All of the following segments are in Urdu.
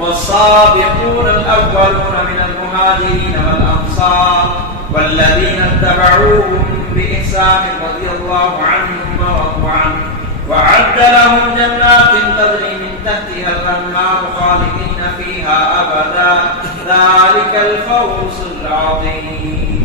والسابقون الأولون من المهاجرين والأنصار والذين اتبعوهم بإحسان رضي الله عنهم ورضوا عنه وأعد لهم جنات تجري من تحتها الأنهار خالدين فيها أبدا ذلك الفوز العظيم۔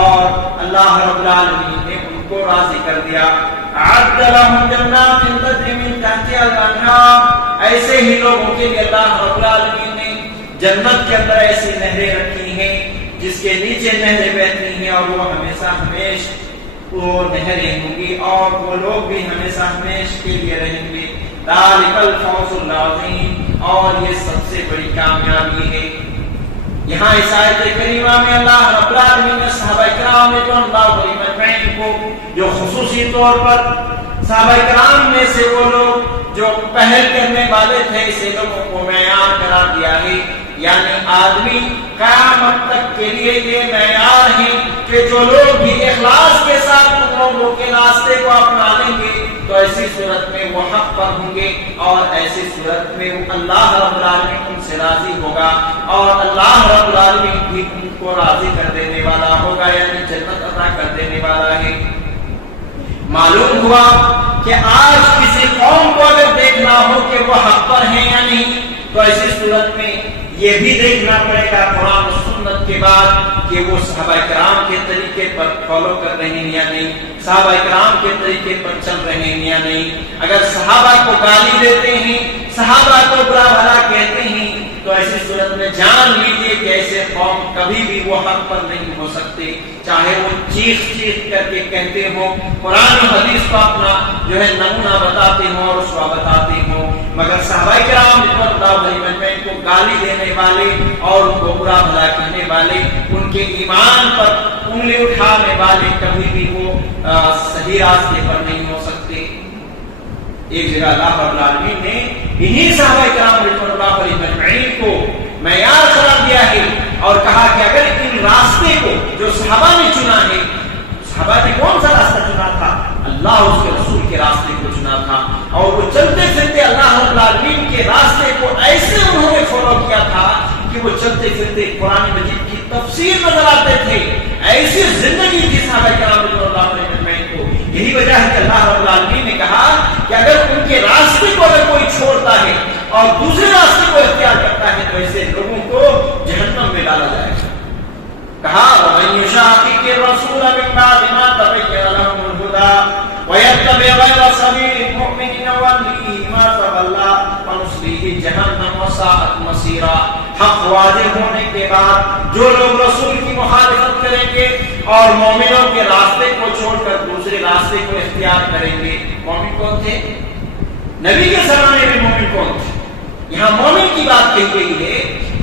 اور اللہ رب العالمین نے ان کو راضی کر دیا. اعد لهم جنات تجری من تحتها الانہار، ایسے ہی لوگوں کے لیے اللہ رب العالمین نے جنت کے اندر ایسی نہریں رکھی ہیں جس کے نیچے نہریں بہتی ہیں اور وہ ہمیشہ ہمیشہ وہ نہریں ہوں گی اور وہ لوگ بھی ہمیشہ ہمیشہ کے لیے رہیں گے. ذالک الفوز العظیم، اور یہ سب سے بڑی کامیابی ہے. یہاں اس آیت کریمہ میں اللہ رب العالمین نے صحابہ کرام رضوان اللہ علیہم اجمعین کو جو خصوصی طور پر صحابہ کرام میں سے وہ لوگ جو پہل کرنے والے تھے ایسے لوگوں کو معیار قرار دیا ہے. یعنی آدمی قیامت تک کے لیے یہ معیار ہے کہ جو لوگ بھی اخلاص کے ساتھ لوگوں کے راستے کو اپنا لیں گے تو ایسی صورت میں وہ حق پر ہوں گے اور ایسی صورت میں اللہ رب العالمین ان سے راضی ہوگا اور اللہ رب العالمین بھی ان کو راضی کر دینے والا ہوگا، یعنی جنت عطا کر دینے والا ہے. معلوم ہوا کہ آج کسی قوم کو اگر دیکھنا ہو کہ وہ حق پر ہیں یا نہیں تو ایسی صورت میں یہ بھی دیکھنا پڑے گا قرآن و سنت کے بعد کہ وہ صحابہ کرام کے طریقے پر فالو کر رہے ہیں یا نہیں، صحابہ کرام کے طریقے پر چل رہے ہیں یا نہیں. اگر صحابہ کو گالی دیتے ہیں، صحابہ کو برا بھلا کہتے ہیں تو ایسی صورت میں جان لیجیے کہ ایسے قوم کبھی بھی وہ حق پر نہیں ہو سکتے، چاہے وہ چیخ چیخ کر کے کہتے ہوں، قرآن و حدیث کو اپنا جو ہے نمونہ بتاتے ہوں اور رسوا بتاتے ہوں، مگر صحابہ کرام رضوان اللہ علیہم اجمعین کو گالی دینے والے اور ان کو برا بھلا کہنے والے، ان کے ایمان پر انگلی اٹھانے والے کبھی بھی وہ صحیح راستے پر نہیں ہو سکتے. ایک جگہ اللہ رب العالمین نے انہی صحابہ کرام رضوان اللہ علیہم اجمعین کو معیار قرار دیا ہے اور کہا کہ اگر ان راستے کو جو صحابہ نے چنا ہے، صحابہ نے کون سا راستہ چنا تھا؟ اللہ اس کے رسول کے راستے کو چنا تھا اور وہ چلتے پھرتے اللہ رب العالمین کے راستے کو ایسے انہوں نے فالو کیا تھا کہ وہ چلتے پھرتے قرآن مجید کی تفسیر نظر آتے تھے. ایسی زندگی تھی صحابہ کرام رضوان اللہ علیہم اجمعین کو. یہی وجہ ہے کہ اللہ رب العالمین نے کہا کہ اگر ان کے راستے کو اگر کوئی چھوڑتا ہے اور دوسرے راستے کو اختیار کرتا ہے تو ایسے لوگوں کو جہنم میں ڈالا جائے گا. کہا وَمَن يُشَاقِقِ الرَّسُولَ مِن بَعْدِ مَا تَبَيَّنَ لَهُ الْهُدَىٰ وَيَتَّبِعْ غَيْرَ سَبِيلِ الْمُؤْمِنِينَ نُوَلِّهِ مَا تَوَلَّىٰ وَنُصْلِهِ جَهَنَّمَ وَسَاءَتْ مَصِيرًا. حق واضح ہونے کے بعد جو لوگ رسول کی مخالفت کریں گے اور مومنوں کے راستے کو چھوڑ کر دوسرے راستے کو اختیار کریں گے. مومن کون تھے؟ نبی کے زمانے میں مومن کون تھے؟ یہاں مومن کی بات کہی گئی ہے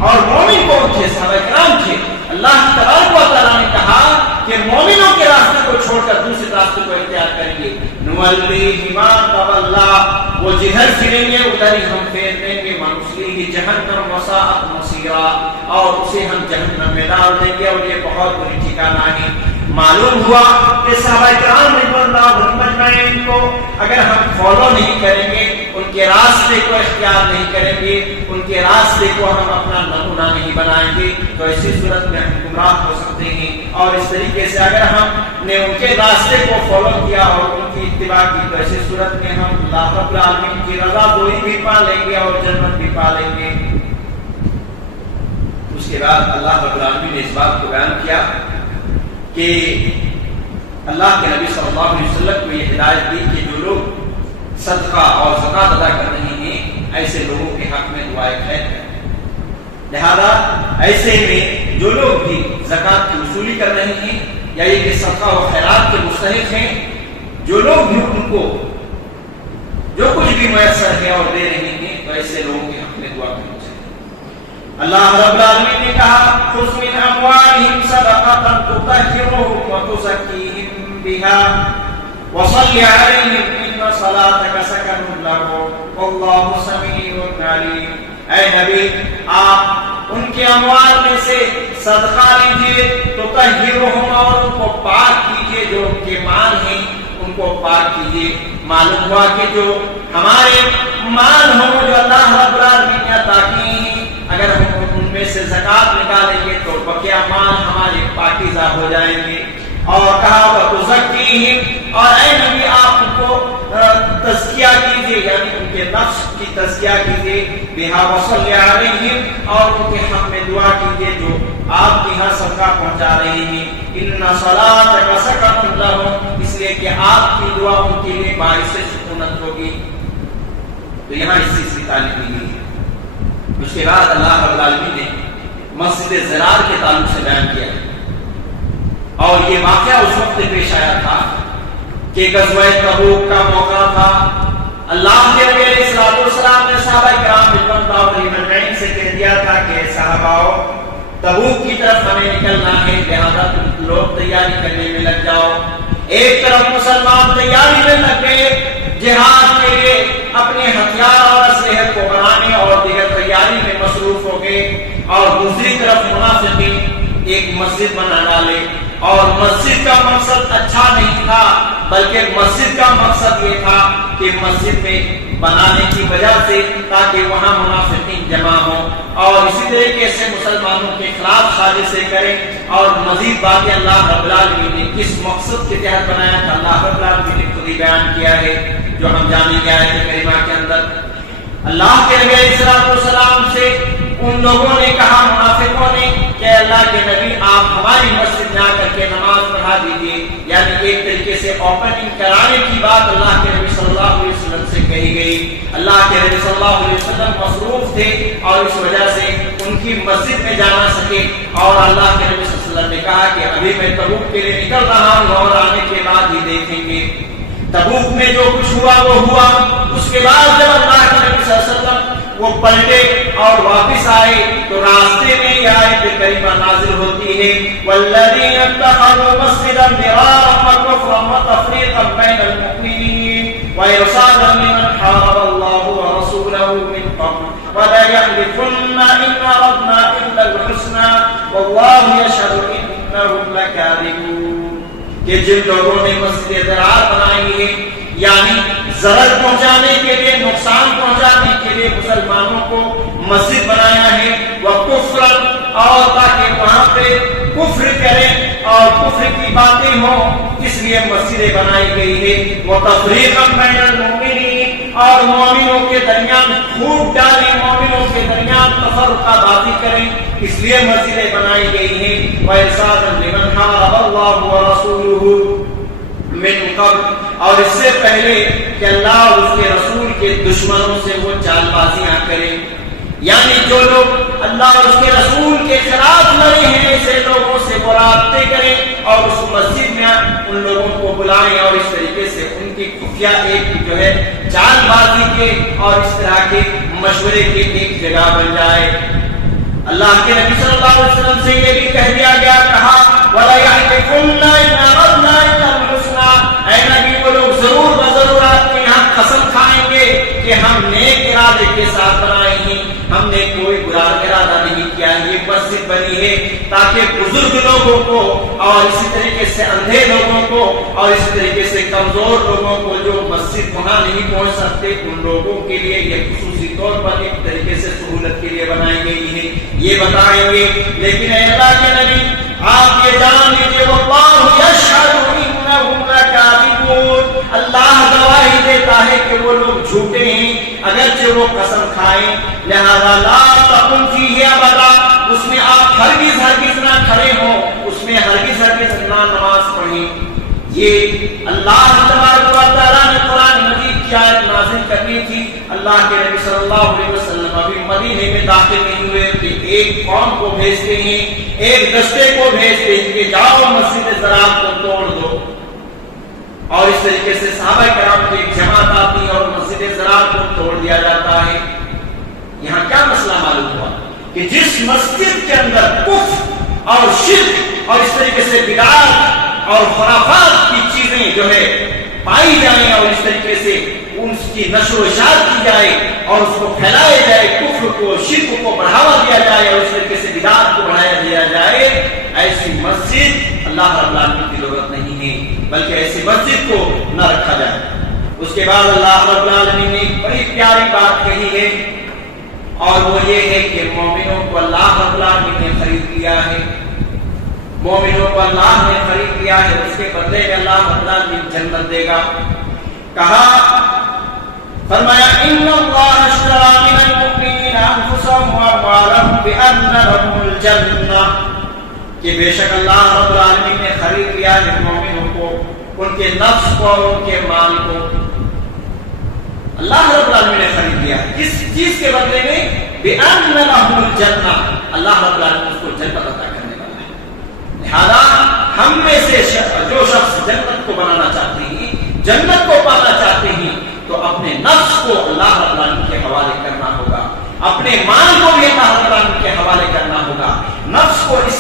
اور مومن کون تھے؟ صحابہ کرام تھے. اللہ تبارک و تعالیٰ نے کہا کہ مومنوں کے راستے کو چھوڑ کر دوسرے راستے کو اختیار کریں گے. نُوَلِّهِ مَا تَوَلَّىٰ، وہ جدھر پھریں گے ادھر ہی ہم پھیر دیں گے. وَنُصْلِهِ جَهَنَّمَ وَسَاءَتْ مَصِيرًا، اور اسے ہم جہنم میں ڈال دیں گے اور یہ بہت بری ٹھکانہ ہے. معلوم ہوا کہ صحابہ کرام رضوان اللہ علیہم اجمعین کو اگر ہم فالو نہیں کریں گے، ان کے راستے کو اختیار نہیں کریں گے، ان کے راستے کو ہم اپنا نمونہ نہیں بنائیں گے تو ایسی صورت میں ہم گمراہ ہو سکتے ہیں. اور اس طریقے سے اگر ہم نے ان کے راستے کو فالو کیا اور ان کی اتباع کی تو ایسی صورت میں ہم اللہ رب العالمین کی رضا دوئی بھی پا لیں گے اور جنت بھی پا لیں گے. اس کے بعد اللہ رب العالمین نے اس بات کو بیان کیا کہ اللہ کے نبی صلی اللہ علیہ وسلم کو یہ ہدایت دی کہ جو لوگ صدقہ اور زکوٰۃ ادا کر رہے ہیں ایسے لوگوں کے حق میں دعائے خیر کریں. لہذا ایسے میں جو لوگ بھی زکوٰۃ کی وصولی کر رہے ہیں یا یہ کہ صدقہ و خیرات کے مستحق ہیں، جو لوگ بھی ان کو جو کچھ بھی میسر ہے اور دے رہے ہیں تو ایسے لوگوں کے حق میں دعا کرنی چاہیے. اللہ رب العالمین نے کہا خذ من اموالهم صدقة تطهرهم وتزكيهم بها وصل عليهم ان صلاتك سكن لهم والله سميع عليم. اے نبی آپ ان کے اموال میں سے صدقہ لیجیے تو تطہرهم، اور ان کو پاک کیجیے، جو ان کے مال ہیں ان کو پاک کیجیے. معلوم ہوا کہ جو ہمارے مال ہوں جو اللہ رب العالمین نے عطا کیے ہیں، اگر ہم ان میں سے زکوٰۃ نکالیں گے تو بقیہ مال ہمارے پاکیزہ ہو جائیں گے. اور کہا وَتُزَكِّيهِمْ، اور اے نبی آپ ان کو تزکیہ کیجیے، یعنی ان کے نفس کی تزکیہ کیجیے، بہا وصلی علیہم، اور ان کے حق میں دعا کیجیے جو آپ کی ہر صدقہ پہنچا رہے ہیں، ان صلاتک سکن لہم، اس لیے کہ آپ کی دعا ان کے لیے باعث سکونت ہوگی۔ تو یہاں اس چیز کی تعلیم دی گئی ہے۔ اس کے بعد اللہ رب العالمین نے مسجد ضرار کے تعلق سے بیان کیا، اور یہ واقعہ اس وقت پیش آیا تھا کہ غزوہ تبوک کا موقع تھا۔ اللہ کے نبی علیہ الصلوۃ والسلام نے صحابہ کرام رضوان اللہ علیہم سے کہہ دیا تھا کہ صحاباؤ، تبوک کی طرف ہمیں نکلنا ہے، لہذا تم لوگ تیاری کرنے میں لگ جاؤ۔ ایک طرف مسلمان تیاری میں لگ گئے جہاد کے لیے، اپنے ہتھیار اور اسلحے کو بنانے اور دیگر تیاری میں مصروف ہو گئے، اور دوسری طرف منافقین ایک مسجد بنا ڈالے، اور مسجد کا مقصد اچھا نہیں تھا، بلکہ مسجد کا مقصد یہ تھا کہ مسجد میں بنانے کی وجہ سے تاکہ وہاں منافقین جمع ہوں، اور اسی طریقے سے مسلمانوں کے خلاف سازشیں کریں۔ اور مزید باتیں اللہ رب العالمین نے کس مقصد کے تحت بنایا تھا، اللہ رب العالمین نے خود ہی بیان کیا ہے، جو ہم جانیں گے آیت کریمہ کے اندر۔ اللہ کے نبی علیہ الصلوۃ والسلام سے ان لوگوں نے کہا، منافقوں نے، کہ اللہ کے نبی آپ ہماری مسجد میں آ کر کے نماز پڑھا دیجیے، یعنی ایک طریقے سے اوپننگ کرانے کی بات اللہ کے نبی صلی اللہ علیہ وسلم سے کہی گئی۔ اللہ کے نبی صلی اللہ علیہ وسلم مصروف تھے، اور اس وجہ سے ان کی مسجد میں جانا سکے، اور اللہ کے نبی صلی اللہ علیہ وسلم نے کہا کہ ابھی میں تبوک کے لیے نکل رہا ہوں، اور آنے کے بعد ہی دیکھیں گے۔ تبوک میں جو کچھ ہوا وہ ہوا۔ اس کے بعد جب اللہ کے نبی صلی اللہ علیہ وسلم وہ پلٹے اور واپس آئے تو راستے میں یہ آیت کریمہ نازل ہوتی ہے، والذین اتخذوا مسجدا ضرارا وکفرا وتفریقا بین المؤمنین وارصادا لمن حارب اللہ ورسولہ من قبل وليحلفن ان اردنا الا الحسنى واللہ یشہد انہم لکاذبون، کہ جن لوگوں نے مسجد ضرار بنائی ہے، یعنی ضرر پہنچانے کے لیے، نقصان پہنچانے کے لیے مسلمانوں کو مسجد بنایا ہے، وہ کفر، اور تاکہ وہاں پہ کفر کریں اور کفر کی باتیں ہوں، اس لیے مسجدیں بنائی گئی ہے۔ وہ تفریقا بین المؤمنین، اور مومنوں کے درمیان پھوٹ ڈالیں، مومنوں کے درمیان تفرقہ بازی کریں، اس لیے مسجدیں بنائی گئی ہیں۔ وَإِرْصَادًا لِمَنْ حَارَبَ اللَّهُ وَرَسُولُهُ من قبل، اور اس سے پہلے کہ اللہ اور اس کے رسول کے دشمنوں سے وہ چال بازیاں کریں، یعنی جو لوگ اللہ اور اس کے رسول کے خلاف لڑے ہیں، ایسے لوگوں سے وہ رابطے کریں اور اس مسجد میں ان لوگوں کو بلائیں، اور اس طریقے سے ان کی خفیہ ایک جو ہے چال بازی کے اور اس طرح کے مشورے کی ایک جگہ بن جائے۔ اللہ کے نبی صلی اللہ علیہ وسلم سے یہ بھی کہہ دیا گیا، کہا وَلَيَحْلِفُنَّ إِنْ أَرَدْنَا إِلَّا الْحُسْنَى، اے نبی وہ لوگ ضرور بضرور آپ کے یہاں قسم کھائیں گے کہ ہم نیک ارادے کے ساتھ بنائے ہیں، ہم نے کوئی برا ارادہ نہیں کیا۔ یہ مسجد بنی ہے تاکہ بزرگ لوگوں کو اور اسی طریقے سے اندھے لوگوں کو اور اسی طریقے سے کمزور لوگوں کو جو مسجد وہاں نہیں پہنچ سکتے، ان لوگوں کے لیے یہ خصوصی طور پر ایک طریقے سے سہولت کے لیے بنائی گئی ہے، یہ بتائیں گے۔ لیکن اے اللہ کے نبی آپ یہ جان لیجیے، واللہ یشہد انہم لکاذبون، اللہ گواہی دیتا ہے کہ وہ لوگ جھوٹے ہیں اگرچہ وہ قسم کھائیں، لہذا لا تقم فیہ ابدا، اس میں آپ ہرگز ہرگز نہ کھڑے ہوں، اس میں ہرگز ہرگز نہ نماز پڑھیں۔ یہ اللہ تبارک و تعالیٰ نے قرآن مجید کی آیت نازل کرنی تھی، اللہ کے نبی صلی اللہ علیہ وسلم ابھی مدینے میں داخل نہیں ہوئے کہ ایک قوم کو بھیجتے ہیں، ایک دستے کو بھیجتے ہیں کہ جاؤ مسجد ضرار کو توڑ دو، اور اس طریقے سے صحابہ کرام کی ایک جماعت آتی اور مسجد ضرار کو توڑ دیا جاتا ہے۔ یہاں کیا مسئلہ معلوم ہوا کہ جس مسجد کے اندر کفر اور شرک اور اس طریقے سے بدعات اور خرافات کی چیزیں جو ہے پائی جائیں اور اس طریقے سے ان کی نشر و اشاعت کی جائے اور اس کو پھیلایا جائے، کفر کو شرک کو بڑھاوا دیا جائے اور اس طریقے سے بدعات کو بڑھایا دیا جائے، ایسی مسجد اللہ رب العالمین کی ضرورت نہیں ہے، بلکہ ایسی مسجد کو نہ رکھا جائے۔ اس کے بعد اللہ رب العالمین نے ایک بڑی پیاری بات کہی ہے، اور وہ یہ ہے کہ مومنوں کو اللہ رب العالمین نے خرید لیا ہے، مومنوں کو اللہ نے خرید لیا ہے، اس کے بدلے میں اللہ رب العالمین جنت دے گا۔ کہا فرمایا ان اللہ اشتری من المؤمنین انفسهم واموالهم بان لهم الجنہ، کہ بے شک اللہ رب العالمین نے خرید لیا ہے مومنوں کو ان کے نفس کو اور ان کے مال کو. اللہ رب العالمین نے خرید لیا کس چیز کے بدلے میں؟ بان لهم الجنہ، اللہ رب العالمین اس کو جنت عطا کرنے والا ہے. لہذا ہم میں سے جو شخص جنت کو بنانا چاہتے ہیں، جنت کو پانا چاہتے ہیں، تو اپنے نفس کو اللہ رب العالمین کے حوالے کرنا ہوگا، اپنے مال کو بھی اللہ رب العالمین کے حوالے کرنا ہوگا. نفس کو اس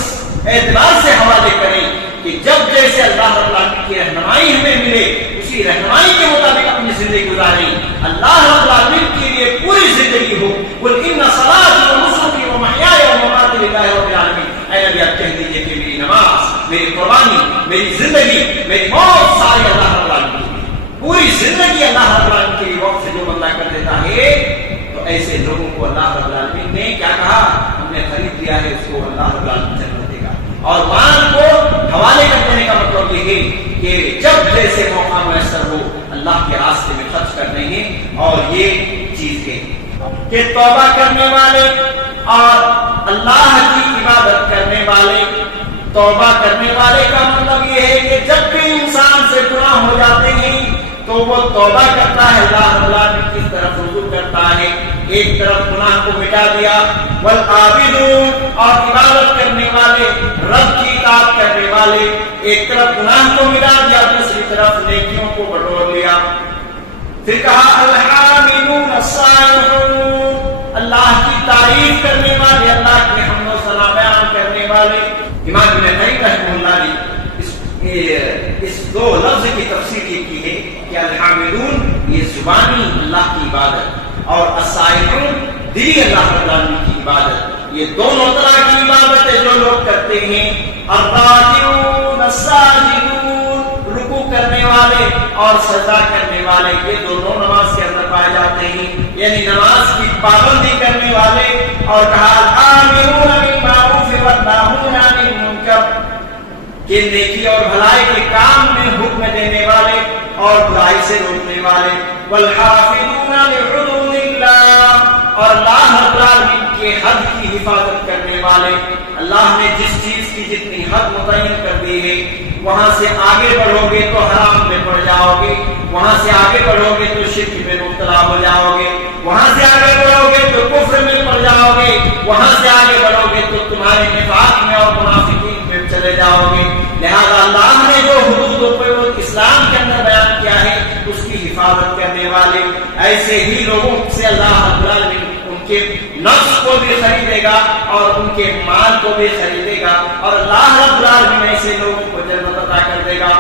اعتبار سے حوالے کریں کہ جب جیسے اللہ رب العالمین کی رہنمائی ہمیں ملے اسی رہنمائی کے مطابق اپنی زندگی گزاریں. اللہ رب العالمین کے لیے پوری زندگی ہو. قل ان صلاتي ونسكي ومحياي ومماتي لله رب العالمین. اے نبی آپ کہہ دیجیے کہ میری نماز، میری قربانی، میری زندگی، میری موت ساری اللہ رب العالمین کی. پوری زندگی اللہ رب العالمین کے لیے وقت سے جو بندہ کر دیتا ہے تو ایسے لوگوں کو اللہ رب العالمین نے کیا کہا؟ ہم نے خرید لیا ہے، اس کو اللہ رب العالمین جنت دے گا. اور مال کو حوالے کر دینے کا مطلب یہ ہے کہ جب جیسے موقع میسر ہو اللہ کے راستے میں خرچ کرنے ہیں. اور یہ چیز ہے کہ توبہ کرنے والے اور اللہ کی عبادت کرنے والے، توبہ کرنے والے کا مطلب یہ ہے کہ جب بھی انسان سے گناہ ہو جاتے ہیں تو وہ توبہ کرتا ہے، اللہ رب العالمین کی طرف رجوع کرتا ہے. ایک طرف گناہ کو مٹا دیا، والعابدون اور عبادت کرنے والے، رب کی اطاعت کرنے والے، ایک طرف گناہ کو مٹا دیا، دوسری طرف نیکیوں کو بٹور لیا. پھر کہا الحامدون الصالحون، اللہ کی تعریف کرنے والے، اللہ کی حمد و ثنا بیان کرنے والے. امام ابن قیم رحمہ اللہ نے اس دو لفظ کی تفسیر یہ کی ہے کہ الحامدون یہ زبانی اللہ کی عبادت اور الصالحون دلی اللہ رب العالمین کی عبادت. یہ دونوں طرح کی عبادتیں جو لوگ کرتے ہیں، الراکعون الساجدون، رکوع کرنے والے اور سجدہ کرنے والے، یہ دونوں نماز کے اندر پائے جاتے ہیں. یعنی نماز کی پابندی کرنے والے. اور کہا الآمرون بالمعروف والناہون عن المنکر، کہ نیکی اور بھلائی کے کام میں حکم دینے والے اور برائی سے روکنے والے. والحافظون لحدود اللہ، اور اللہ رب العالمین کے حد کی حفاظت کرنے والے. اللہ نے جس چیز کی جتنی حد متعین کر دی ہے، وہاں سے آگے بڑھو گے تو حرام میں پڑ جاؤ گے، وہاں سے آگے بڑھو گے تو شرک میں مبتلا ہو جاؤ گے، وہاں سے آگے بڑھو گے تو کفر میں پڑ جاؤ گے، وہاں سے آگے بڑھو گے تو تمہارے نفاق میں اور منافقین میں چلے جاؤ گے. لہذا اللہ نے جو حدود و اسلام کے اندر بیان کیا ہے اس کی حفاظت کرنے والے. ایسے ہی لوگوں سے اللہ رب العالمین ان کے نفس کو بھی خریدے گا اور ان کے مال کو بھی خریدے گا، اور اللہ رب العالمین ایسے لوگوں کو جنت عطا کر دے گا.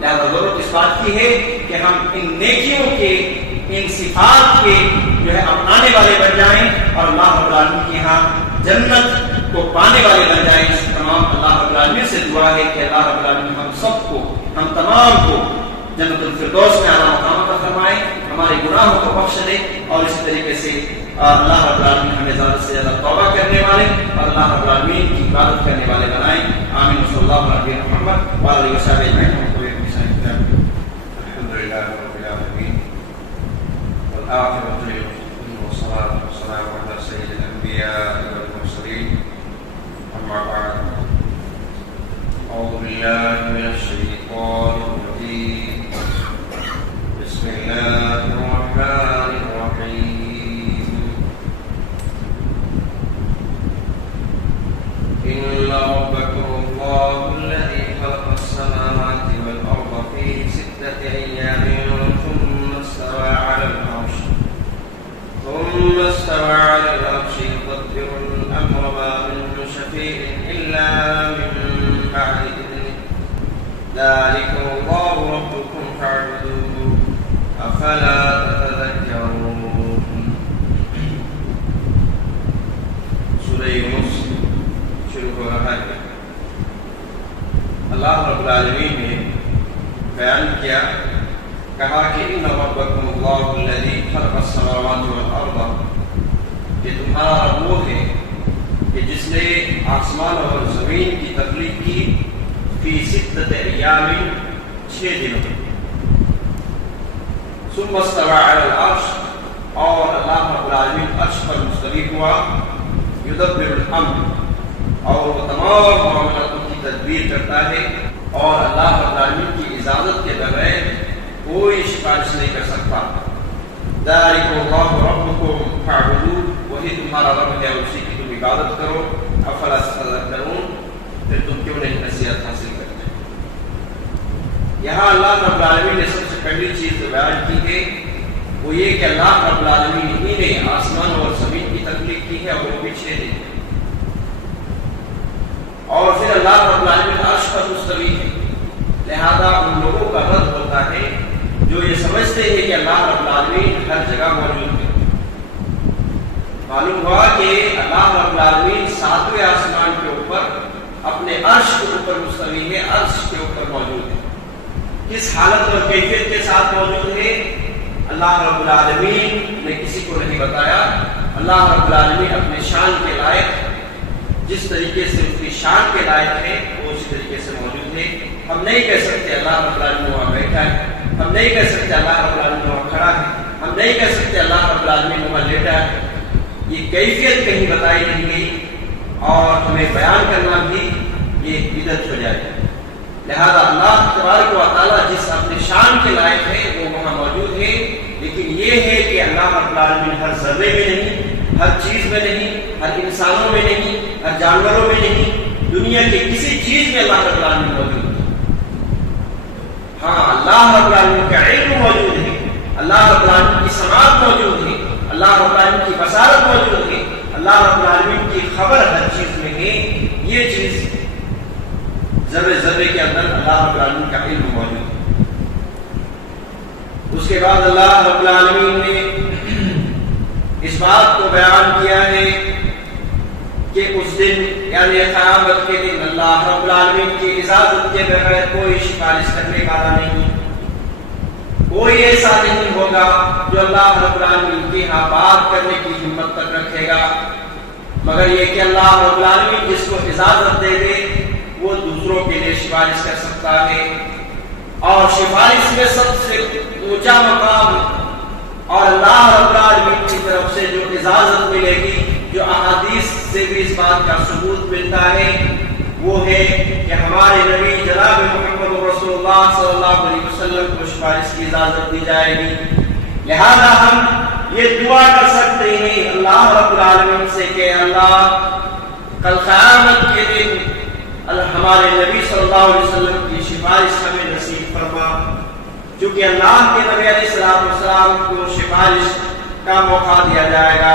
لہذا ضرورت اس بات کی ہے کہ ہم ان نیکیوں کے، ان صفات کے جو ہے اپنانے والے بن جائیں اور اللہ رب العالمین کے ہاں جنت کو پانے والے بن جائیں. اس تمام اللہ رب العالمین سے دعا ہے کہ اللہ رب العالمین ہم سب کو، ہم تمام کو جنت الفردوس میں اعلیٰ مقام عطا فرمائے، ہمارے گناہوں کو بخش دے. اور اسی طریقے سے اللہ رب العالمین ہمیں زیادہ سے زیادہ توبہ کرنے والے اور اللہ رب العالمین کی عبادت کرنے والے بنائیں. آمین. صلی اللہ علیہ محمد وعلیہ وسلم اجمعین. الحمد لله رب العالمين والعاقبة للمتقين والصلاة والسلام على سيد الأنبياء والمرسلين. أما بعد، أعوذ بالله من الشيطان الرجيم. بسم الله الرحمن الرحيم. إن ربكم الله الذي خلق السماوات والأرض في 6 أيام ثم استوى على العرش يدبر الأمر ما من شفيع إلا من بعد إذنه ذلكم الله ربكم فاعبدوه أفلا تتذكرون. سورہ یونس شروع ہو رہا ہے. اللہ رب العالمین نے بیان کیا، کہا کہ ان ربکم اللہ الذی خلق السماوات والارض، کہ تمہارا وہ ہے کہ جس نے آسمان اور زمین کی تخلیق کی فی 6 ایام 6 دنوں. ثم استوى على العرش، اور اللہ رب العالمین عرش پر مستوی ہوا، یدبر الامر، اور وہ تمام معاملاتوں کی تدبیر کرتا ہے، اور اللہ رب العالمین کی اجازت کے بغیر کوئی سفارش نہیں کر سکتا۔ ذالک اللہ ربکم فاعبدوہ، وہی تمہارا رب ہے، اسی کی تم عبادت کرو، افلا تذکرون، پھر تم کیوں نہیں نصیحت حاصل کرتے؟ یہاں اللہ رب العالمین نے سب سے پہلی چیز جو بیان کی ہے وہ یہ کہ اللہ رب العالمین ہی نے آسمان اور زمین کی تخلیق کی ہے، اور وہ بھی 6 دن، اور پھر اللہ رب العالمین عرش پر مستوی ہے۔ لہذا ان لوگوں کا رد ہوتا ہے جو یہ سمجھتے ہیں کہ اللہ رب العالمین ہر جگہ موجود ہے۔ معلوم ہوا کہ اللہ رب العالمین 7ویں آسمان کے اوپر اپنے عرش کے اوپر مستوی ہے، عرش کے اوپر موجود ہے۔ کس حالت اور کیفیت کے ساتھ موجود ہے اللہ رب العالمین نے کسی کو نہیں بتایا۔ اللہ رب العالمین اپنے شان کے لائق، جس طریقے سے اس کی شان کے لائق ہے وہ اسی طریقے سے موجود ہے۔ ہم نہیں کہہ سکتے اللہ رب العالمین وہاں بیٹھا ہے، ہم نہیں کہہ سکتے اللہ رب العالمین وہاں کھڑا ہے، ہم نہیں کہہ سکتے اللہ رب العالمین وہاں لیٹا ہے۔ یہ کیفیت کہیں بتائی نہیں گئی، اور ہمیں بیان کرنا بھی یہ بدعت ہو جائے گا۔ لہذا اللہ تبارک و تعالیٰ جس اپنے شان کے لائق ہے وہ وہاں موجود ہے، لیکن یہ ہے کہ اللہ رب العالمین ہر ذرے میں نہیں، ہر چیز میں نہیں، ہر انسانوں میں نہیں، ہر جانوروں میں نہیں، دنیا کی کسی چیز میں اللہ رب العالمین موجود ہے۔ ہاں، اللہ رب العالمین کا علم موجود ہے، اللہ رب العالمین کی سماعت موجود ہے، اللہ رب العالمین کی بصارت موجود ہے، اللہ رب العالمین کی خبر ہر چیز میں ہے۔ یہ چیز ذرے ذرے کے اندر اللہ رب العالمین کا علم موجود ہے۔ اس کے بعد اللہ رب العالمین نے اس بات کو بیان کیا ہے کہ اس دن یعنی قیامت کے دن اللہ رب العالمین کی اجازت کے بغیر کوئی سفارش کرنے والا نہیں، کوئی ایسا نہیں ہوگا جو اللہ رب العالمین کی ہاں بات کرنے کی ہمت تک رکھے گا، مگر یہ کہ اللہ رب العالمین جس کو اجازت دے دے وہ دوسروں کے لیے سفارش کر سکتا ہے۔ اور سفارش میں سب سے اونچا مقام اور اللہ رب العالمین کی طرف سے جو اجازت ملے گی، جو احادیث سے بھی اس بات کا ثبوت ملتا ہے، وہ ہے کہ ہمارے نبی جناب محمد رسول اللہ صلی اللہ علیہ وسلم کو سفارش کی اجازت دی جائے گی۔ لہذا ہم یہ دعا کر سکتے ہیں اللہ رب العالمین سے کہ اللہ کل قیامت کے دن ہمارے نبی صلی اللہ علیہ وسلم کی سفارش ہمیں نصیب فرما، کیونکہ اللہ کے نبی علیہ السلام کو سفارش کا موقع دیا جائے گا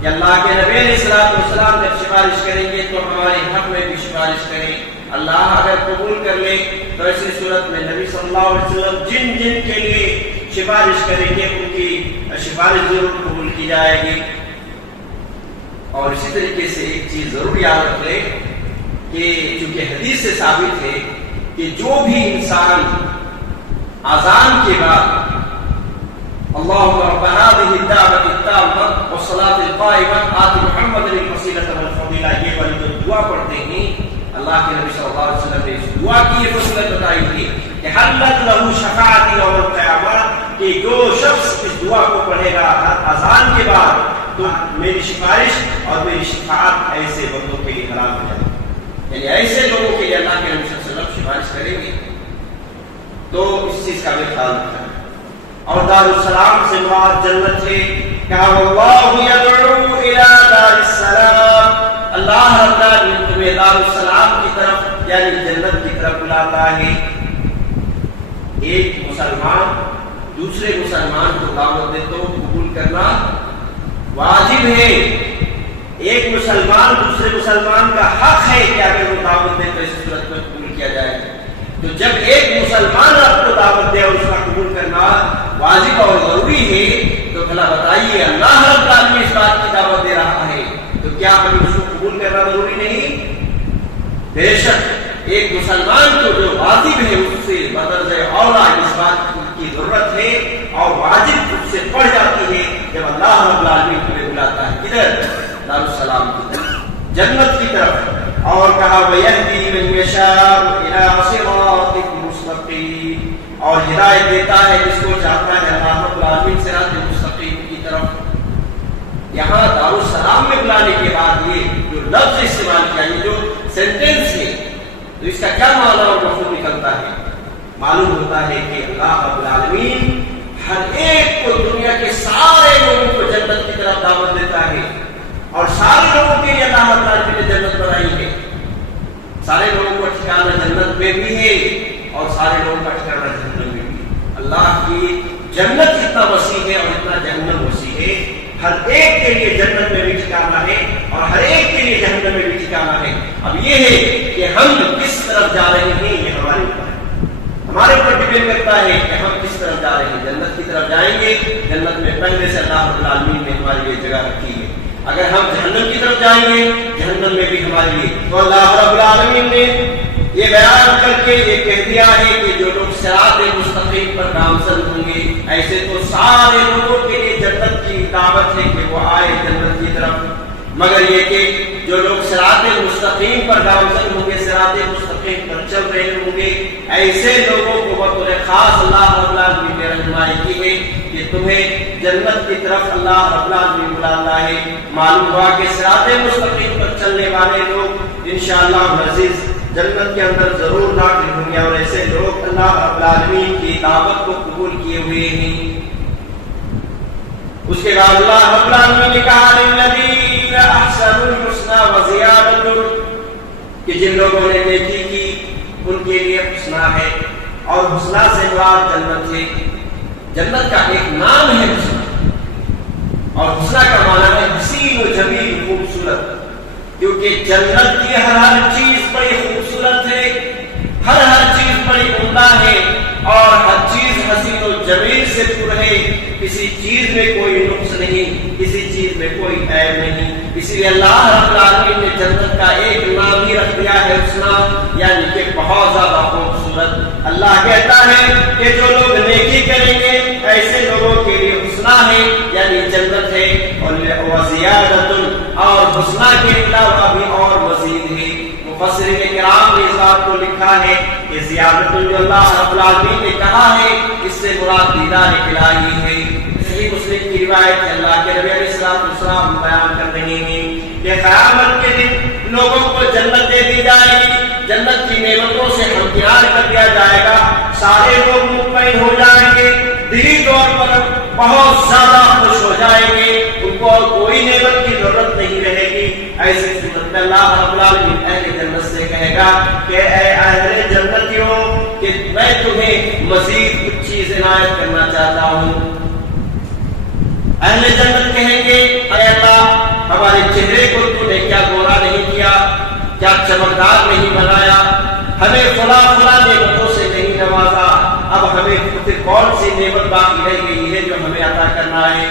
کہ اللہ کے نبی علیہ السلام جب سفارش کریں گے تو ہمارے حق میں بھی سفارش کریں۔ اللہ اگر قبول کر لے تو ایسی صورت میں نبی صلی اللہ علیہ وسلم جن جن کے لیے سفارش کریں گے ان کی سفارش ضرور قبول کی جائے گی۔ اور اسی طریقے سے ایک چیز ضرور یاد رکھ لیں کہ چونکہ حدیث سے ثابت ہے کہ جو بھی انسان اذان کے بعد اللهم رب هذه الدعوة التامة والصلاة القائمة آت محمد الوسيلة والفضيلة، یہ والی جو دعا پڑھتے ہیں اللہ کے نبی صلی اللہ علیہ وسلم نے اس دعا کی یہ فضیلت بتائی تھی کہ حلت له شفاعت یوم القیامہ، کہ جو شخص اس دعا کو پڑھے گا ہر اذان کے بعد تو میری سفارش اور میری شفاعت ایسے بندوں کے لیے حرام ہو جائے گی، یعنی ایسے لوگوں کے لیے اللہ کے نبی صلی اللہ علیہ وسلم سفارش کریں گے۔ تو اس چیز کا بھی خیال رکھنا ہے۔ اور دار السلام سے مراد جنت ہے، کہا واللہ یدعو الی دار السلام، اللہ رب العالمین تمہیں دار السلام کی طرف یعنی جنت کی طرف بلاتا ہے۔ ایک مسلمان دوسرے مسلمان کو دعوت دے تو قبول کرنا واجب ہے۔ ایک مسلمان دوسرے مسلمان کا حق ہے کہ اگر وہ دعوت دے تو اس صورت میں قبول کیا جائے گا۔ تو جب ایک مسلمان آپ کو دعوت دے اور اس کا قبول کرنا واجب اور ضروری ہے تو بھلا بتائیے اللہ رب العالمین اس بات کی دعوت دے رہا ہے تو کیا ہمیں اس کو قبول کرنا ضروری نہیں؟ بے شک ایک مسلمان کو جو واجب ہے اس سے بدرجہ اولا اس بات کی ضرورت ہے اور واجب اس سے پڑ جاتی ہے جب اللہ رب العالمین تمہیں بلاتا ہے کدھر؟ دار السلام کی طرف، جنت کی طرف۔ اور کہا وَيَهْدِي مَن يَشَاءُ إِلَىٰ صِرَاطٍ مُّسْتَقِيمٍ، اور ہدایت دیتا ہے جس کو چاہتا ہے اللہ رب العالمین صراط مستقیم کی طرف۔ یہاں دارالسلام میں بلانے کے بعد یہ جو لفظ استعمال کیا، یہ جو سینٹینس ہے، تو اس کا کیا معنی اور مفہوم نکلتا ہے؟ معلوم ہوتا ہے کہ اللہ رب العالمین ہر ایک کو، دنیا کے سارے لوگوں کو جنت کی طرف دعوت دیتا ہے، اور سارے لوگوں کے لیے اللہ رب العالمین نے جنت بنائی ہے۔ سارے لوگوں کو ٹھکانہ جنت میں بھی ہے اور سارے لوگوں کا ٹھکانہ جہنم میں بھی۔ اللہ کی جنت اتنا وسیع ہے اور اتنا جہنم وسیع ہے، ہر ایک کے لیے جنت میں بھی ٹھکانہ ہے اور ہر ایک کے لیے جہنم میں بھی ٹھکانہ ہے۔ اب یہ ہے کہ ہم کس طرف جا رہے ہیں، یہ ہمارے اوپر ہے، ہمارے اوپر ڈپینڈ کرتا ہے کہ ہم کس طرف جا رہے ہیں۔ جنت کی طرف جائیں گے، جنت میں پہلے سے اللہ رب العالمین نے ہمارے لیے جگہ رکھی ہے۔ اگر ہم جہنم کی طرف جائیں گے، جہنم میں بھی ہمارے لیے، تو اللہ رب العالمین نے یہ بیان کر کے یہ کہہ دیا ہے کہ جو لوگ صراط مستقیم پر گامزن ہوں گے، ایسے تو سارے لوگوں کے لیے جنت کی دعوت ہے کہ وہ آئے جنت کی طرف، مگر یہ کہ جو لوگ صراط مستقیم پر گامزن ہوں گے، صراط مستقیم پر چل رہے ہوں گے، ایسے لوگوں کو بطور خاص اللہ رب العالمین نے رہنمائی کی ہے کہ تمہیں جنت کی طرف اللہ رب العالمین بلاتا ہے۔ معلوم ہوا کہ صراط مستقیم پر چلنے والے لوگ انشاءاللہ عزیز جنت کے اندر ضرور داخل ہوں گے، اور ایسے لوگ اللہ رب العالمین کی دعوت کو قبول کیے ہوئے ہیں۔ اس کے بعد اللہ رب العالمین نے کہا للذین احسنوا الحسنی وزیادۃ، کہ جن لوگوں نے نیکی کی ان کے لیے حسنہ ہے، اور حسنہ سے مراد جنت ہے۔ جنت کا ایک نام ہے حسنہ، اور حسنہ کا معنی ہے حسین و جمیل، خوبصورت، کیونکہ جنت کی ہر چیز بڑی خوبصورت ہے، ہر چیز بڑی عمدہ ہے، اور ہر چیز حسین و جمیل سے پر ہے، کسی چیز میں کوئی نقص نہیں، کسی چیز میں کوئی عیب نہیں۔ اسی لیے اللہ رب العالمین نے جنت کا ایک نام ہی رکھ دیا ہے حسنہ، یعنی کہ بہت زیادہ خوبصورت۔ اللہ کہتا ہے کہ جو لوگ نیکی کریں گے ایسے لوگوں کے لیے حسنہ ہے، یعنی جنت ہے، اور زیادت، اور حسنہ کے علاوہ بھی اور مزید ہے۔ مفسرین کرام نے اس بات کو لکھا ہے کہ زیادت جو اللہ رب العالمین نے کہا ہے، اس سے مراد دیدار الہی ہے۔ صحیح مسلم کی روایت ہے، اللہ کے نبی علیہ السلام بیان کر رہے ہیں کہ قیامت کے دن لوگوں کو جنت دے دی جائے گی، جنت کی نعمتوں سے ہمکنار کر دیا جائے گا، سارے لوگ مطمئن ہو جائیں گے، دلی طور پر بہت زیادہ خوش ہو جائیں گے، ان کو کوئی نعمت کی ضرورت نہیں رہے گی۔ ایسی صورت میں اللہ رب العالمین اہل جنت سے کہے گا کہ اے اہل جنتیوں، کہ میں تمہیں مزید کچھ چیز عنایت کرنا چاہتا ہوں۔ اہل جنت کہیں گے اے اللہ، ہمارے چہرے کو تو نے کیا گورا نہیں کیا، کیا چمکدار نہیں بنایا، ہمیں فلاں نعمتوں سے نہیں نوازا، اب ہمیں پھر کون سی نعمت باقی رہ گئی ہے جو ہمیں عطا کرنا ہے؟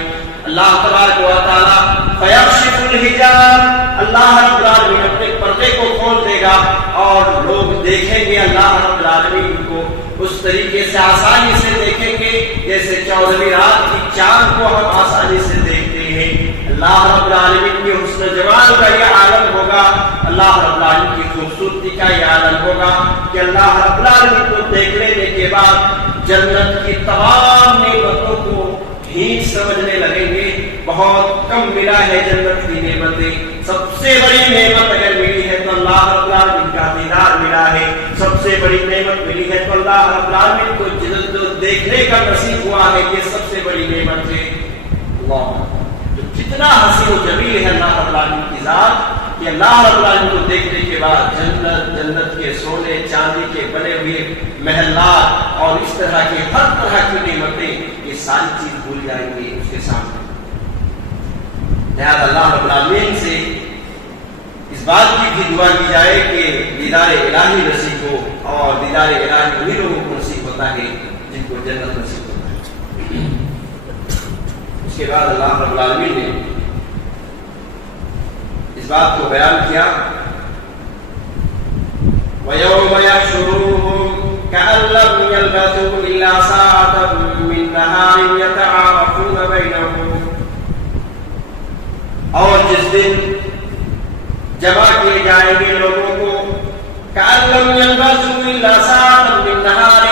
اللہ تبارک و تعالی فیکشف الحجاب، اللہ رب العالمین اپنے پردے کو کھول دے گا اور لوگ دیکھیں گے اللہ رب العالمین کو اس طریقے سے آسانی سے دیکھیں گے جیسے 14ویں رات کی چاند کو ہم آسانی سے دیکھتے ہیں۔ اللہ رب العالمین کے حسن جمال کا یہ عالم ہوگا، اللہ رب العالمین کی خوبصورتی کا یہ عالم ہوگا کہ اللہ رب العالمین کو دیکھ لینے کے بعد جنت کی تمام نعمتوں کو ہی سمجھنے لگیں گے۔ بہت کم ملا ہے جنت کی نعمتیں، سب سے بڑی نعمت اگر ملی ہے تو اللہ رب العالمین کا دیدار ملا ہے، سب سے بڑی نعمت ملی ہے تو اللہ رب العالمین کو جو دیکھنے کا نصیب ہوا ہے، یہ سب سے بڑی نعمت ہے۔ اللہ تو کتنا حسین و جمیل ہے اللہ رب العالمین کی ذات کہ اللہ رب العالمین کو دیکھنے کے بعد جنت کے سونے چاندی کے بنے ہوئے محلات اور اس طرح کے ہر طرح کی نعمتیں، یہ ساری چیز بھول جائیں گے اس کے سامنے۔ لہذا اللہ رب العالمین سے اس بات کی بھی دعا کی جائے کہ دیدار الہی نصیب ہو، اور دیدار الہی وہی لوگوں کو نصیب ہوتا ہے جن کو جنت نصیب ہوتا ہے۔ اس کے بعد اللہ رب العالمین نے اس بات کو بیان کیا وَيَوْمَ يَحْشُرُهُمْ كَأَن لَّمْ يَلْبَثُوا إِلَّا سَاعَةً مِّن نَّهَارٍ يَتَعَارَفُونَ بَيْنَهُمْ، اور جس دن جمع کیے جائیں گے لوگوں کو، كَأَن لَّمْ يَلْبَثُوا إِلَّا سَاعَةً مِّن نَّهَارٍ،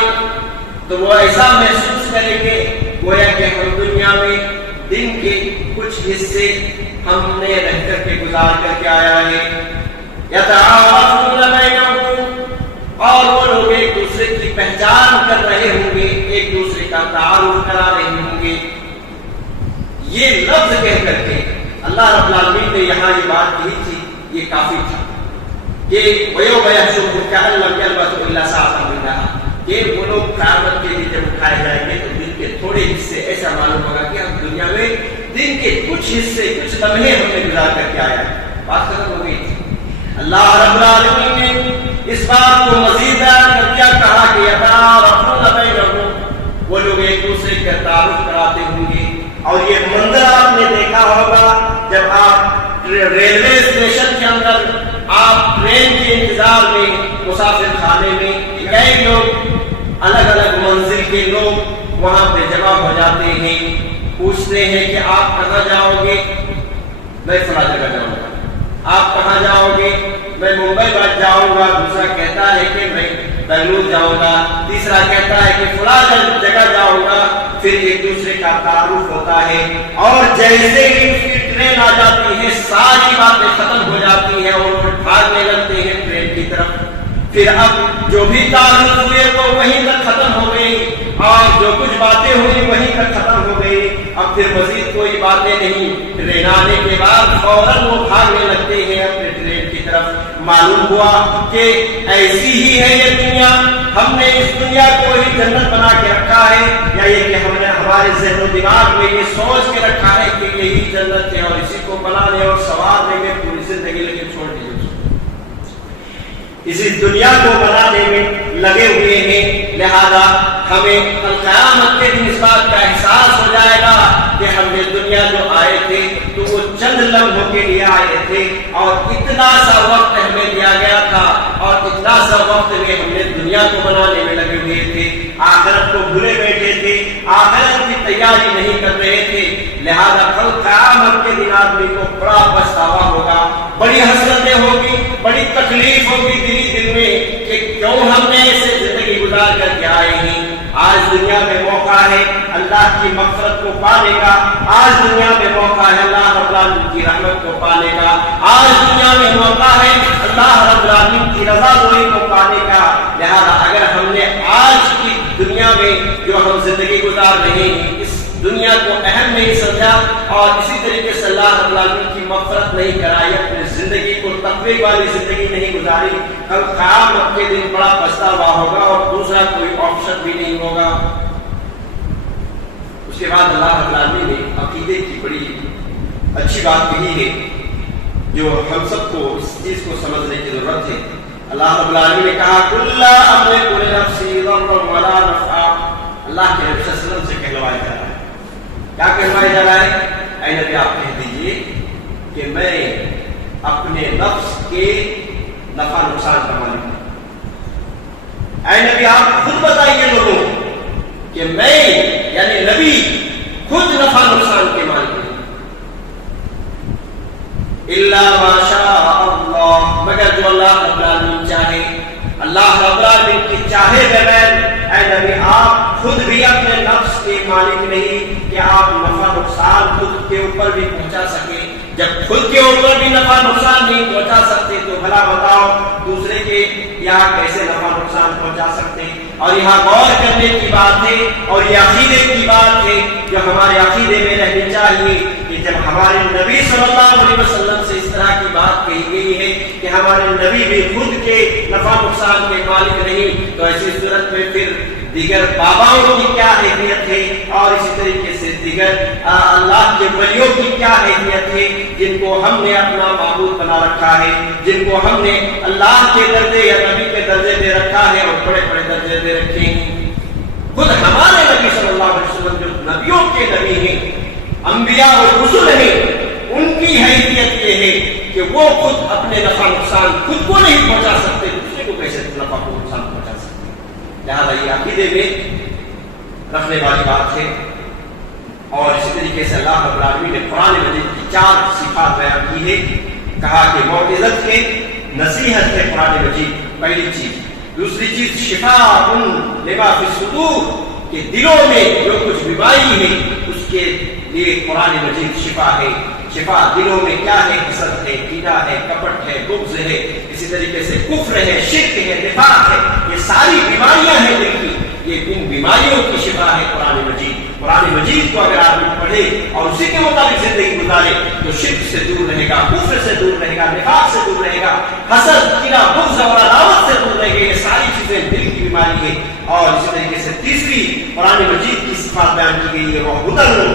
تو وہ ایسا محسوس کریں گے گویا کہ ہم دنیا میں دن کے کچھ حصے ہم نے رہ کر کے گزار کر کے آیا ہے. یتعارفون بینہم، اور وہ لوگ ایک دوسرے کی پہچان کر رہے ہوں گے، ایک دوسرے کا تعارف کرا رہے ہوں گے. یہ لفظ کہہ کر کے اللہ رب العالمین نے یہاں یہ بات کہی تھی، یہ کافی تھا کہ وَيَوْمَ يَحْشُرُهُمْ كَأَن لَّمْ يَلْبَثُوا إِلَّا سَاعَةً مِّن نَّهَارٍ، کہ وہ لوگ قیامت کے دن جب اٹھائے جائیں گے تو دن کے تھوڑے حصے ایسا معلوم ہوگا کہ ہم دنیا میں دن کے کچھ حصے کچھ لمحے ہم نے گزار کر کے آیا ہے. بات ختم ہو گئی تھی. اللہ رب العالمین نے اس بات کو مزید بیان کر دیا، کہا کہ یتعارفون بینہم، وہ لوگ ایک دوسرے کا تعارف کراتے ہوں گے. اور یہ منظر آپ نے دیکھا ہوگا جب آپ ریلوے اسٹیشن کے اندر آپ ٹرین کے انتظار میں مسافر خانے میں کئی لوگ الگ الگ منزل کے لوگ وہاں پہ جمع ہو جاتے ہیں، پوچھتے ہیں کہ آپ کہاں جاؤ گے؟ میں فلاں جگہ جاؤں گا. آپ کہاں جاؤ گے؟ میں ممبئی بات جاؤں گا. دوسرا کہتا ہے کہ میں بنگلور جاؤں گا. تیسرا کہتا ہے کہ فلاں جگہ جاؤں گا. پھر ایک دوسرے کا تعارف ہوتا ہے اور جیسے ہی اس کی ٹرین آ جاتی ہے ساری باتیں ختم ہو جاتی ہیں اور بھاگنے لگتے ہیں ٹرین کی طرف. پھر اب جو بھی تعارف ہوئے وہ وہیں تک ختم ہو گئی اور جو کچھ باتیں ہوئی وہیں تک ختم ہو گئی. اب پھر مزید کوئی باتیں نہیں. ٹرین آنے کے بعد فوراً وہ بھاگنے لگتے ہیں اپنے ٹرین کی طرف. معلوم ہوا کہ ایسی ہی ہے یہ دنیا، ہم نے اس دنیا کو ہی جنت بنا کے رکھا ہے، یا یہ کہ ہم نے ہمارے ذہن و دماغ میں یہ سوچ کے رکھا ہے کہ یہی جنت ہے اور اسی کو بنانے اور سنوارنے میں پوری زندگی لگے چھوڑ دیجیے. اسی دنیا کو بنانے میں لگے ہوئے ہیں. لہذا ہمیں قیامت کے دن اس بات کا احساس ہو جائے گا کہ ہم نے دنیا جو آئے تھے تو وہ چند لمحوں کے لیے آئے تھے اور اتنا سا وقت ہمیں دیا گیا تھا اور اتنا سا وقت میں ہم نے دنیا کو بنانے میں لگے ہوئے تھے. آخرت کو بھولے بیٹھے تھے، آخرت کی تیاری نہیں کر رہے تھے. لہذا کل قیامت کے دن آدمی کو بڑا پچھتاوا ہوگا، بڑی حسرتیں ہوگی، بڑی تکلیف ہوگی دل میں کہ کیوں ہم نے ایسے زندگی گزار کر کے آئے ہیں. آج دنیا میں موقع ہے اللہ کی مغفرت کو پانے کا، آج دنیا میں موقع ہے اللہ رب العالمین کی رحمت کو پانے کا، آج دنیا میں موقع ہے اللہ رب العالمین کی رضا دوئی کو پانے کا. لہذا اگر ہم نے آج کی دنیا میں جو ہم زندگی گزار رہے ہیں اس دنیا کو اہم نہیں سمجھا اور اسی طریقے سے اللہ رب العالمین کی مغفرت نہیں کرائی، اپنی زندگی کو تقوی والی زندگی نہیں گزاری، کل قیامت کے دن بڑا پچھتاوا ہوگا اور دوسرا کوئی آپشن بھی نہیں ہوگا. اس کے بعد اللہ رب العالمین نے عقیدے کی بڑی اچھی بات کہی ہے جو ہم سب کو اس چیز کو سمجھنے کی ضرورت ہے. اللہ رب العالمین نے کہا قُل لَا أَمْلِكُ لِنَفْسِي ضَرًّا وَلَا نَفْعًا. اللہ کے نبی صلی اللہ علیہ وسلم سے کہلوایا جا رہا ہے. کیا کہلوایا جا رہا ہے؟ اے نبی آپ کہہ دیجئے کہ میں اپنے نفس کے نفع نقصان کا مالک ہوں. اے نبی آپ خود بتائیے لوگوں کہ میں یعنی نبی خود نفع نقصان کے مالک ہوں. الا ما شاء اللہ، مگر جو اللہ رب العالمین چاہے. اللہ رب العالمین کی چاہے بغیر اے نبی آپ خود بھی اپنے نفس کے مالک نہیں کہ آپ نفع نقصان خود کے اوپر بھی پہنچا سکے. جب خود کے اوپر بھی نفع نقصان نہیں پہنچا سکتے تو بھلا بتاؤ دوسرے کے یہاں کیسے نفع نقصان پہنچا سکتے. اور یہاں غور کرنے کی بات ہے اور یہ عقیدے کی بات ہے جو ہمارے عقیدے میں رہنی چاہیے کہ جب ہمارے نبی صلی اللہ علیہ وسلم سے اس طرح کی بات کہی گئی ہے کہ ہمارے نبی بھی خود کے نفع نقصان کے مالک نہیں، تو ایسی صورت میں پھر دیگر باباؤں کی کیا حیثیت ہے اور اسی طریقے سے دیگر اللہ کے ولیوں کی کیا حیثیت ہے جن کو ہم نے اپنا معبود بنا رکھا ہے، جن کو ہم نے اللہ کے درجے یا نبی کے درجے دے رکھا ہے اور بڑے بڑے درجے دے رکھے ہیں. خود ہمارے نبی صلی اللہ علیہ وسلم جو نبیوں کے نبی ہیں، انبیاء اور رسول ہیں، ان کی حیثیت یہ ہے کہ وہ خود اپنے نفع نقصان خود کو نہیں پہنچا سکتے، دوسرے کو کیسے نفع کو نقصان پہنچا سکتے. لہٰذا یہ عقیدے میں رکھنے والی بات ہے. اور اسی طریقے سے اللہ رب العالمین نے قرآن مجید کی 4 صفات بیان کی ہے. کہا کہ موعظت ہے، نصیحت ہے قرآن مجید. پہلی چیز دوسری چیز شفا لما فی الصدور کہ دلوں میں جو کچھ بیماری ہے اس کے لیے قرآن مجید شفا ہے. شفا دلوں میں کیا ہے؟ حسد ہے، کینہ ہے، کپٹ ہے، بغض ہے، اسی طریقے سے کفر ہے، شرک ہے، نفاق ہے، یہ ساری بیماریاں ہیں دل کی. یہ ان بیماریوں کی شفا ہے قرآن مجید. قرآن مجید کو اگر آدمی پڑھے اور اسی کے مطابق زندگی گزارے تو شرک سے دور رہے گا، کفر سے دور رہے گا، نفاق سے دور رہے گا، حسد، کینہ، بغض اور عداوت سے دور رہے گا. یہ ساری چیزیں دل کی بیماری ہے. اور اسی طریقے سے تیسری قرآن مجید کی صفات بیان کی گئی ہے وہ ہدی،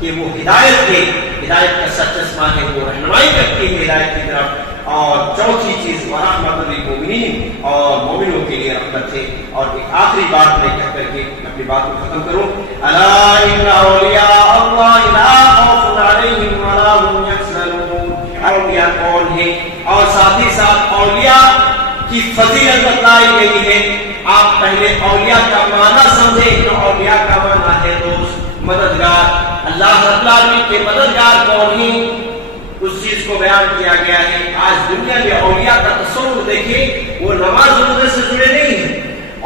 کہ وہ ہدایت ہے، ہدایت کا سچ چشمہ ہے، وہ رہنمائی کرتی ہے ہدایت کی طرف. اور چوتھی چیز ورحمۃ للمؤمنین، اور مومنوں کے لیے رحمت ہے. اور ایک آخری بات میں کہہ کر کے اپنی بات کو ختم کروں، الا ان اولیاء اللہ لا خوف علیہم ولا هم یحزنون. اولیاء کون ہیں؟ اور ساتھ ہی ساتھ اولیاء کی فضیلت بتلائی گئی ہے. آپ پہلے اولیاء کا معنی سمجھیں. تو اولیاء کا معنی ہے دوست، مددگار. اللہ رب العالمین کے مددگار کون ہیں اس چیز کو بیان کیا گیا ہے. آج دنیا میں اولیاء کا تصور دیکھیں، وہ نماز روزے سے جڑے نہیں ہیں.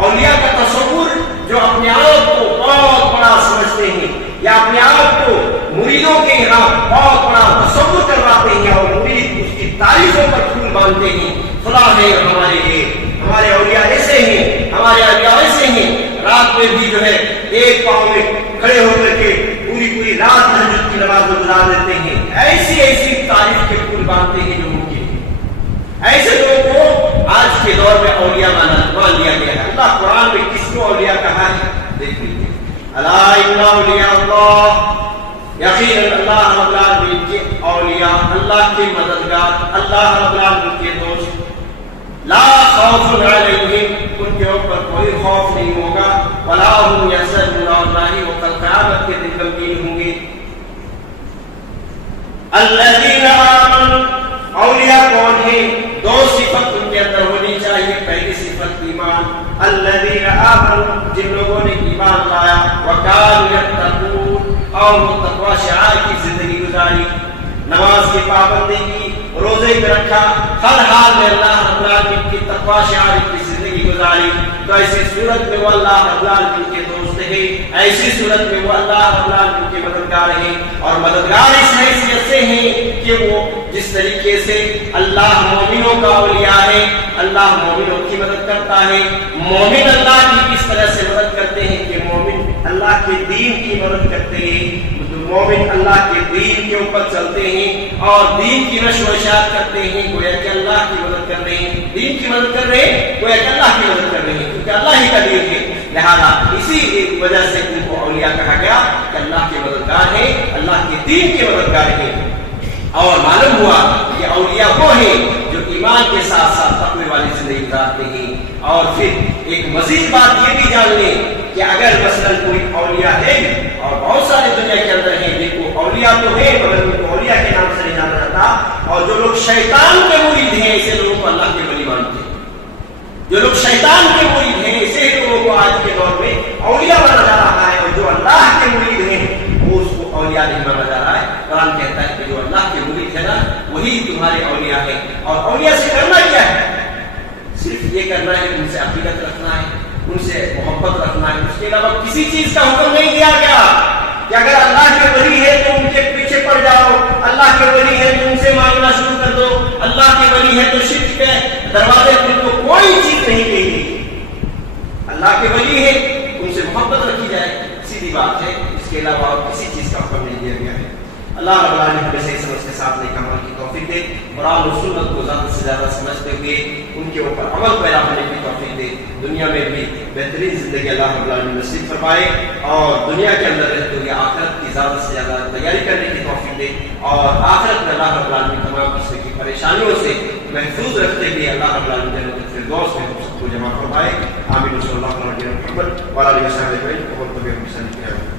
اولیاء کا تصور جو اپنے آپ کو بہت بڑا سمجھتے ہیں یا اپنے آپ کو مریدوں کے یہاں بہت بڑا تصور کرواتے ہیں اور مرید اس کی تعریفوں پر پھول باندھتے ہیں. خدا ہے ہمارے لیے، ہمارے اولیاء ایسے ہیں، ہمارے اولیاء ایسے ہیں. رات میں بھی جو ہے ایک پاؤں میں کھڑے ہو کر کے پوری رات تہجد کی نماز میں گزار دیتے ہیں. ایسی تعریف کے پھول باندھتے ہیں جو ممکن ہے. ایسے لوگوں کو آج کے دور میں اولیاء مان لیا گیا ہے. اللہ قرآن میں کس کو اولیاء کہا ہے دیکھ لیجیے. الا ان اولیاء اللہ، یقیناً اللہ رب العالمین کے اولیاء، اللہ کے مددگار، اللہ رب العالمین کے دوست، لا خوف علیہم، ان کے اوپر کوئی خوف نہیں ہوگا، ولا هم یحزنون، اور نہ ہی وہ کل قیامت کے دن غمگین ہوں گے. الذین آمنوا، اولیاء کون ہیں؟ دو صفت ان کے اندر ہونی چاہیے. پہلی صفت ایمان. الذین آمنوا، جن لوگوں نے ایمان لایا، وکانوا یتقون، اور وہ تقوی شعائر کی زندگی گزاری، نماز کی پابندی کی، روزے میں رکھا، ہر حال میں اللہ رب العالمین کی تقوی شعائر کی زندگی گزاری. تو ایسی صورت میں وہ اللہ رب العالمین کے دوست ہیں، ایسی صورت میں وہ اللہ رب العالمین کے مددگار ہیں. اور مددگار اس حیثیت سے ہیں کہ وہ جس طریقے سے اللہ مومنوں کا اولیاء ہے، اللہ مومنوں کی مدد کرتا ہے. مومن اللہ کی کس طرح سے مدد کرتے ہیں کہ مومن اللہ کے دین کی مدد کرتے ہیں. مومن اللہ کے دین کے اوپر چلتے ہیں اور دین کی نشر و اشاعت کرتے ہیں، گویا کہ اللہ کی مدد کر رہے ہیں. دین کی مدد کر رہے ہیں، گویا کہ اللہ کی مدد کر رہے ہیں، کیونکہ اللہ ہی کا دین ہے. لہذا اسی وجہ سے ان کو اولیاء کہا گیا کہ اللہ کے مددگار ہیں، اللہ کے دین کے مددگار ہیں. اور معلوم ہوا کہ اولیاء وہ ہیں جو ایمان کے ساتھ ساتھ تقوی والی زندگی گزارتے ہیں. اور پھر ایک مزید بات یہ بھی جان لیں کہ اگر مثلا کوئی اولیاء ہے، اور بہت سارے دنیا کے اندر ہیں جن کو اولیاء تو ہے مگر ان کو اولیاء کے نام سے نہیں جانا جاتا، اور جو لوگ شیطان کے مرید ہیں ایسے لوگوں کو اللہ کے ولی مانتے ہیں. جو لوگ شیطان کے مرید ہیں ایسے لوگوں کو آج کے دور میں اولیاء مانا جا رہا ہے، اور جو اللہ کے مرید ہیں وہ اس کو اولیاء نہیں مانا جا رہا ہے. قرآن کہتا ہے کہ جو اللہ کے مرید ہے نا وہی تمہارے اولیاء ہیں. اور اولیاء سے کرنا کیا ہے؟ صرف یہ کرنا ہے کہ ان سے عقیدت رکھنا ہے، ان سے محبت رکھنا ہے. اس کے علاوہ کسی چیز کا حکم نہیں دیا گیا کہ اگر اللہ کے ولی ہے تو ان کے پیچھے پڑ جاؤ، اللہ کے ولی ہے تو ان سے مانگنا شروع کر دو، اللہ کے ولی ہے تو شرک کے دروازے کھول دو. کوئی چیز نہیں کہی گئی. اللہ کے ولی ہے ان سے محبت رکھی جائے، سیدھی بات ہے. اس کے علاوہ اور کسی چیز کا حکم نہیں دیا گیا ہے. اللہ رب العالمین ہمیں صحیح سمجھ کے ساتھ نیک عمل کی توفیق دے. قرآن و سنت کو زیادہ سے زیادہ سمجھتے ہوئے ان کے اوپر عمل پیدا ہونے کی توفیق دے. دنیا میں بھی بہترین زندگی اللہ رب العالمین نصیب فرمائے، اور دنیا کے اندر رہتے ہوئے آخرت کی زیادہ سے زیادہ تیاری کرنے کی توفیق دے. اور آخرت میں اللہ رب العالمین تمام قسم کی پریشانیوں سے محفوظ رکھتے ہوئے اللہ رب العالمین جنت الفردوس میں ہم سب کو جمع فرمائے. آمین. صلی اللہ علیہ وسلم.